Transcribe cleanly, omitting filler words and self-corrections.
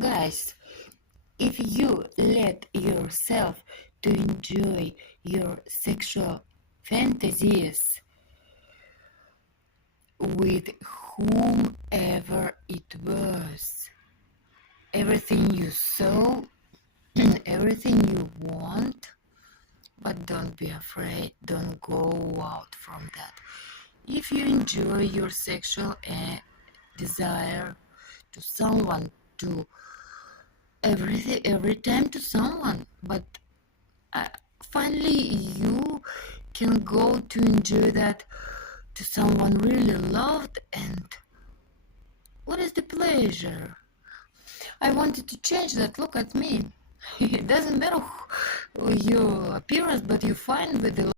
Guys, if you let yourself to enjoy your sexual fantasies with whomever it was, everything you saw, everything you want, but don't be afraid, don't go out from that. If you enjoy your sexual desire to someone, to every time to someone, but uh, finally you can go to enjoy that to someone really loved, and what is the pleasure? I wanted to change that. Look at me. It doesn't matter your appearance, but you're fine with the